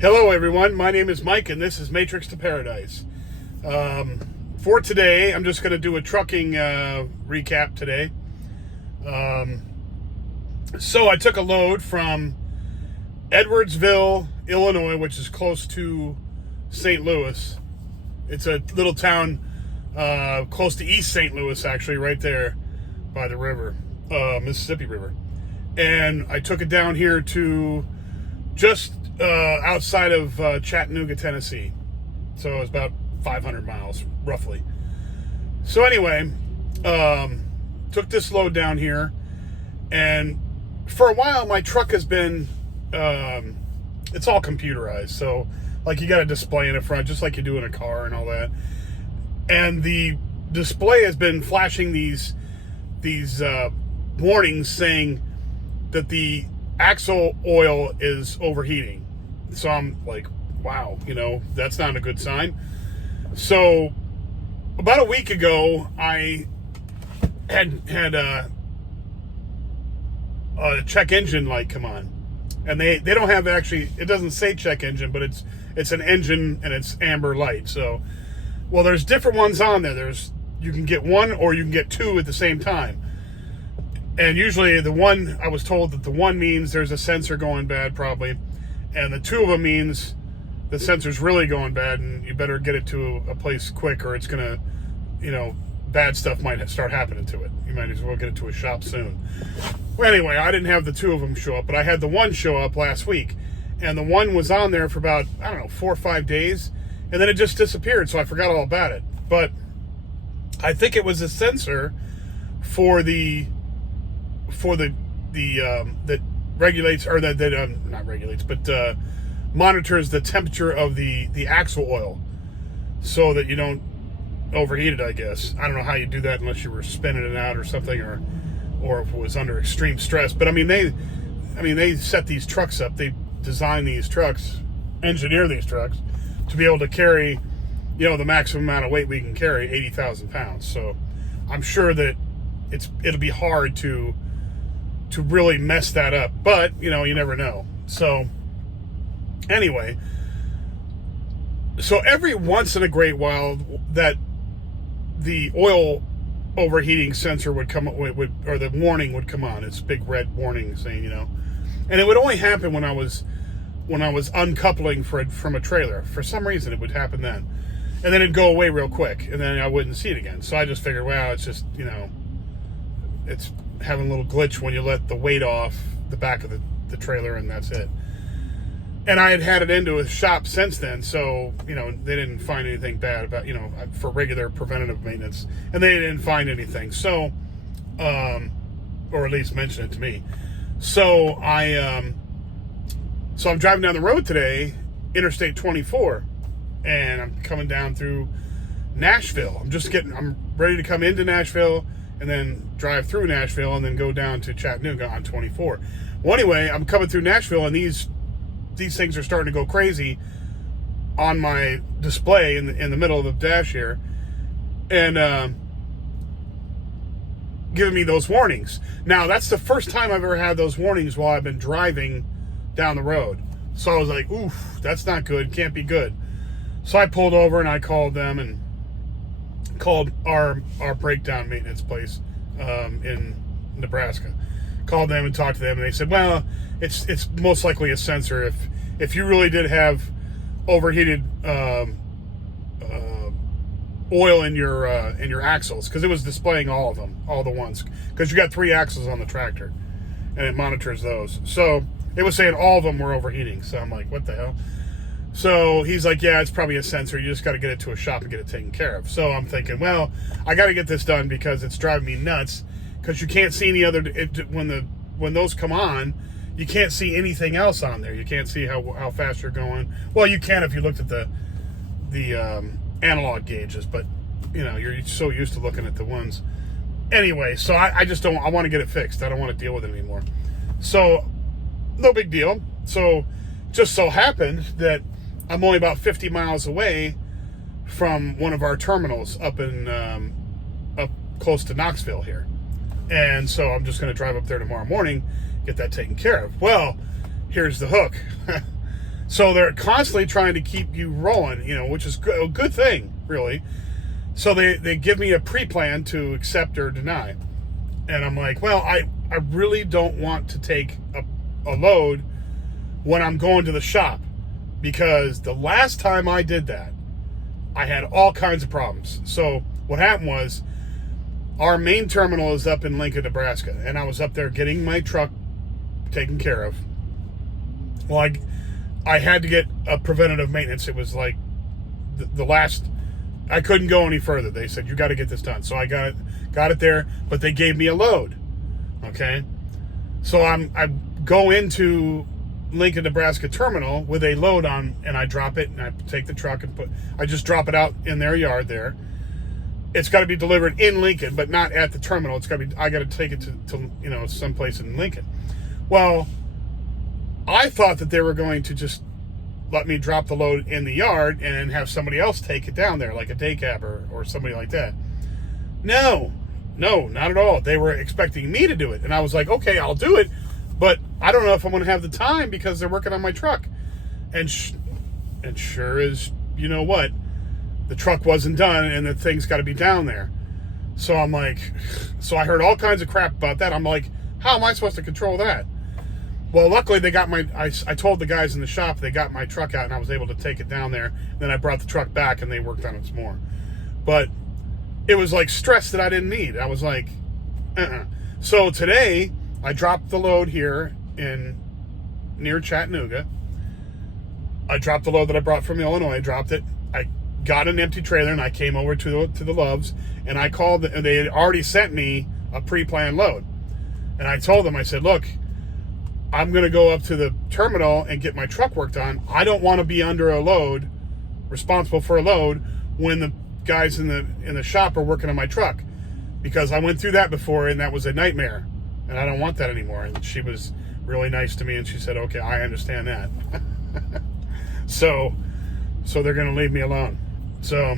Hello, everyone. My name is Mike, and this is Matrix to Paradise. For today, I'm just going to do a trucking recap today. So I took a load from Edwardsville, Illinois, which is close to St. Louis. It's a little town close to East St. Louis, actually, right there by the river, Mississippi River. And I took it down here to just outside of Chattanooga, Tennessee. So it's about 500 miles, roughly. So anyway, took this load down here, and for a while my truck has been, it's all computerized. So like you got a display in the front, just like you do in a car and all that. And the display has been flashing these warnings saying that the axle oil is overheating. So I'm like, wow, that's not a good sign. So about a week ago, I had a check engine light come on, and they don't have, actually, it doesn't say check engine, but it's an engine and it's amber light. So, well, there's different ones on there. You can get one or you can get two at the same time. And usually the one, I was told that the one means there's a sensor going bad probably, and the two of them means the sensor's really going bad and you better get it to a place quick, or it's gonna, bad stuff might start happening to it. You might as well get it to a shop soon. Well, anyway, I didn't have the two of them show up, but I had the one show up last week, and the one was on there for about, 4 or 5 days, and then it just disappeared, so I forgot all about it. But I think it was a sensor for that regulates, or that not regulates, but monitors the temperature of the axle oil, so that you don't overheat it, I guess. I don't know how you do that unless you were spinning it out or something, or if it was under extreme stress. But they set these trucks up. They design these trucks, engineer these trucks to be able to carry, the maximum amount of weight we can carry, 80,000 pounds. So I'm sure that it'll be hard to really mess that up, but you never know. So anyway, so every once in a great while that the oil overheating sensor would come or the warning would come on. It's a big red warning saying, and it would only happen when I was uncoupling from a trailer. For some reason it would happen then, and then it'd go away real quick, and then I wouldn't see it again. So I just figured, wow, it's just, it's having a little glitch when you let the weight off the back of the trailer, and that's it. And I had it into a shop since then, so they didn't find anything bad about, for regular preventative maintenance, and they didn't find anything. So or at least mention it to me. So I'm driving down the road today, Interstate 24, and I'm coming down through Nashville. I'm ready to come into Nashville and then drive through Nashville and then go down to Chattanooga on 24. Well, anyway, I'm coming through Nashville, and these things are starting to go crazy on my display in the middle of the dash here, and giving me those warnings. Now, that's the first time I've ever had those warnings while I've been driving down the road. So I was like, oof, that's not good, can't be good. So I pulled over and I called them and called our breakdown maintenance place in Nebraska. Called them and talked to them, and they said, well, it's most likely a sensor. If you really did have overheated oil in your axles, because it was displaying all of them, all the ones, because you got 3 axles on the tractor and it monitors those. So it was saying all of them were overheating. So I'm like, what the hell? So he's like, yeah, it's probably a sensor. You just got to get it to a shop and get it taken care of. So I'm thinking, well, I got to get this done because it's driving me nuts, because you can't see any other, when those come on, you can't see anything else on there. You can't see how fast you're going. Well, you can if you looked at the analog gauges, but you're so used to looking at the ones. Anyway, so I just don't, I want to get it fixed. I don't want to deal with it anymore. So no big deal. So just so happened that I'm only about 50 miles away from one of our terminals up close to Knoxville here. And so I'm just going to drive up there tomorrow morning, get that taken care of. Well, here's the hook. So they're constantly trying to keep you rolling, which is a good thing, really. So they give me a pre-plan to accept or deny. And I'm like, well, I really don't want to take a load when I'm going to the shop, because the last time I did that, I had all kinds of problems. So what happened was, our main terminal is up in Lincoln, Nebraska, and I was up there getting my truck taken care of. Well, I had to get a preventative maintenance. It was like the last, I couldn't go any further. They said, you got to get this done. So I got it there, but they gave me a load. Okay. So I go into Lincoln, Nebraska terminal with a load on, and I drop it, and I take the truck and I just drop it out in their yard there. It's got to be delivered in Lincoln, but not at the terminal. I got to take it to someplace in Lincoln. Well, I thought that they were going to just let me drop the load in the yard and have somebody else take it down there, like a day cabber or somebody like that. No, not at all. They were expecting me to do it. And I was like, okay, I'll do it, but I don't know if I'm going to have the time because they're working on my truck. And sure as you know what, the truck wasn't done and the thing's got to be down there. So I'm like, I heard all kinds of crap about that. I'm like, how am I supposed to control that? Well, luckily they got I told the guys in the shop, they got my truck out and I was able to take it down there. Then I brought the truck back and they worked on it some more. But it was like stress that I didn't need. I was like, So today I dropped the load here near Chattanooga. I dropped the load that I brought from Illinois. I dropped it. I got an empty trailer and I came over to the Loves, and I called, and they had already sent me a pre-planned load. And I told them, I said, look, I'm going to go up to the terminal and get my truck worked on. I don't want to be under a load, responsible for a load, when the guys in the shop are working on my truck, because I went through that before and that was a nightmare, and I don't want that anymore. And she was really nice to me, and she said, okay, I understand that. So they're going to leave me alone. So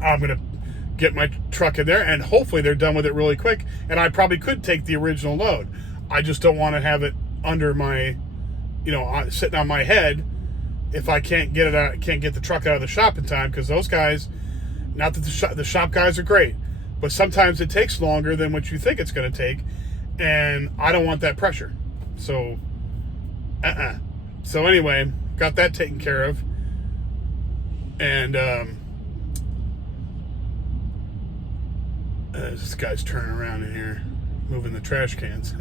I'm going to get my truck in there, and hopefully they're done with it really quick, and I probably could take the original load. I just don't want to have it under my, sitting on my head if I can't get it out, can't get the truck out of the shop in time, because those guys, not that the shop guys are great, but sometimes it takes longer than what you think it's going to take, and I don't want that pressure. So, So anyway, got that taken care of, and this guy's turning around in here, moving the trash cans.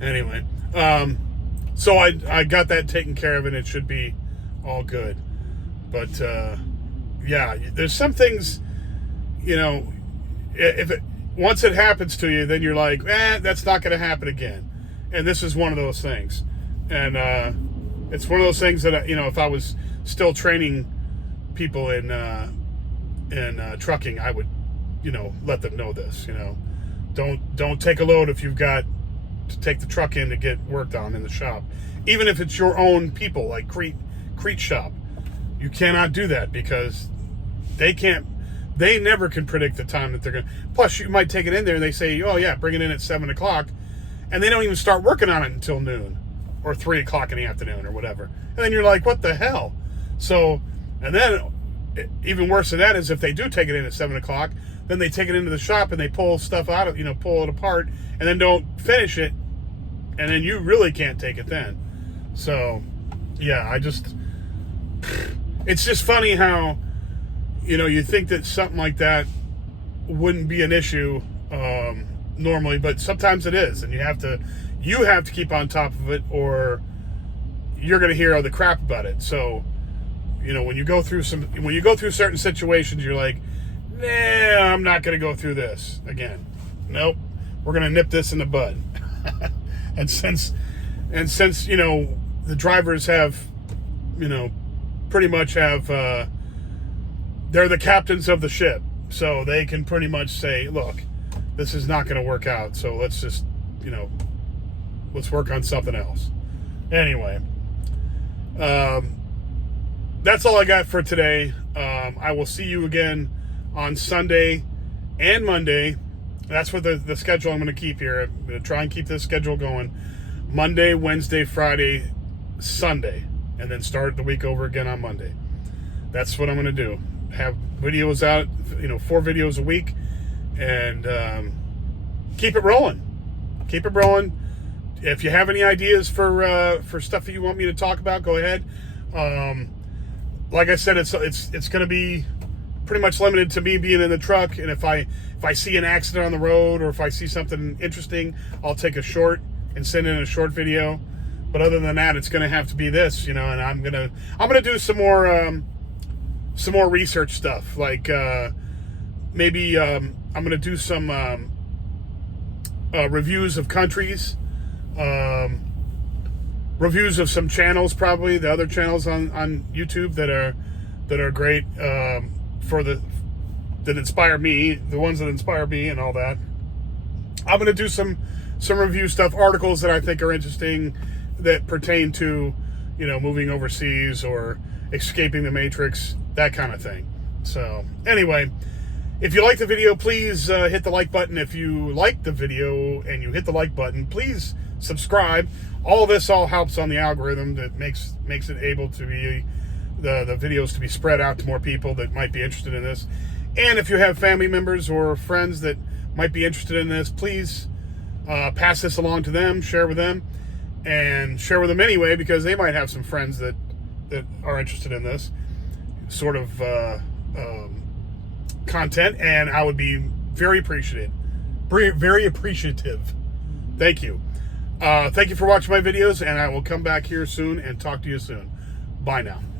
Anyway, so I got that taken care of, and it should be all good. But yeah, there's some things, once it happens to you, then you're like, that's not going to happen again. And this is one of those things. And it's one of those things that if I was still training people in trucking, I would let them know this. Don't take a load if you've got to take the truck in to get worked on in the shop. Even if it's your own people, like Crete shop, you cannot do that, because they never can predict the time that they're going to. Plus, you might take it in there and they say, oh yeah, bring it in at 7:00, and they don't even start working on it until noon or 3:00 in the afternoon or whatever. And then you're like, what the hell? So, and then even worse than that is if they do take it in at 7:00, then they take it into the shop and they pull stuff out of, pull it apart, and then don't finish it, and then you really can't take it then. So, yeah, it's just funny how, you think that something like that wouldn't be an issue normally, but sometimes it is, and you have to keep on top of it, or you're going to hear all the crap about it. So, when you go through certain situations, you're like, nah, I'm not going to go through this again. Nope, we're going to nip this in the bud. and since the drivers have, pretty much have, they're the captains of the ship, so they can pretty much say, look, this is not going to work out, so let's just, let's work on something else. Anyway, that's all I got for today. I will see you again on Sunday and Monday. That's what the schedule I'm going to keep here. I'm going to try and keep this schedule going. Monday, Wednesday, Friday, Sunday, and then start the week over again on Monday. That's what I'm going to do. Have videos out, 4 videos a week, and keep it rolling. Keep it rolling. If you have any ideas for stuff that you want me to talk about, go ahead. Like I said, it's going to be pretty much limited to me being in the truck, and if I see an accident on the road or if I see something interesting, I'll take a short and send in a short video. But other than that, it's going to have to be this, and I'm gonna do some more research stuff, like maybe I'm gonna do some reviews of countries, reviews of some channels, probably the other channels on YouTube that are great that inspire me, the ones that inspire me and all that. I'm gonna do some review stuff, articles that I think are interesting that pertain to moving overseas or escaping the Matrix, that kind of thing. So anyway, if you like the video, please hit the like button. If you like the video and you hit the like button, please subscribe. All this helps on the algorithm that makes it able to be the videos to be spread out to more people that might be interested in this. And if you have family members or friends that might be interested in this, please pass this along to them, share with them, and share with them anyway, because they might have some friends that are interested in this sort of content, and I would be very appreciative. Thank you. Thank you for watching my videos, and I will come back here soon and talk to you soon. Bye now.